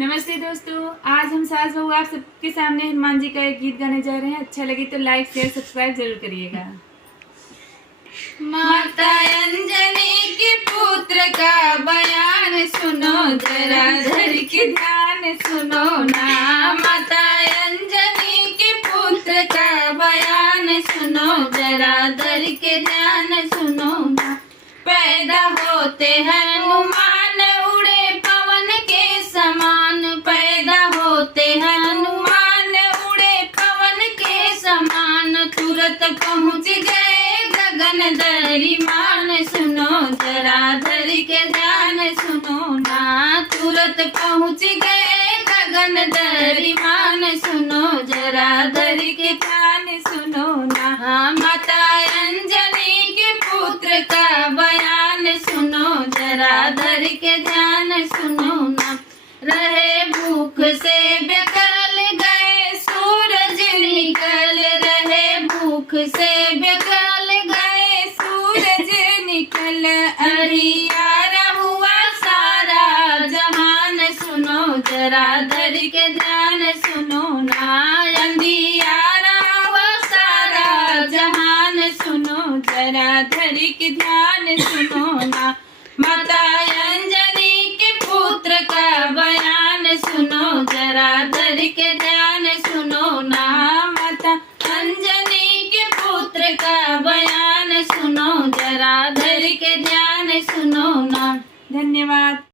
नमस्ते दोस्तों, आज हम सास बहू आप सबके सामने हनुमान जी का एक गीत गाने जा रहे हैं। अच्छा लगे तो लाइक शेयर सब्सक्राइब जरूर करिएगा। माता अंजनी के पुत्र का बयान सुनो, जरा धर के ध्यान सुनो ना। माता अंजनी के पुत्र का बयान सुनो, जरा धर के ध्यान सुनो ना। पैदा होते हनुमान उड़े पवन के समान, पैदा होते हनुमान उड़े पवन के समान। तुरंत पहुँच गए गगन दरिमान, सुनो जरा धर के ध्यान सुनो ना। तुरंत पहुँच गए गगन दरिमान, सुनो जरा धर के ध्यान सुनो ना। माता अंजनी के पुत्र का बयान सुनो, जरा धर के ध्यान सुनो ना। रहे भूख से बेकल गए सूरज निकल, रहे भूख से बेकल गए सूरज निकल। अंधियारा हुआ सारा जहान, सुनो जरा धर के ध्यान सुनो ना। अंधियारा हुआ सारा जहान, सुनो जरा धर के ध्यान सुनो ना। माता अंजनी के पुत्र का बयान सुनो, जरा धर के ध्यान सुनो ना। माता अंजनी के पुत्र का बयान सुनो, जरा धर के ध्यान सुनो ना। धन्यवाद।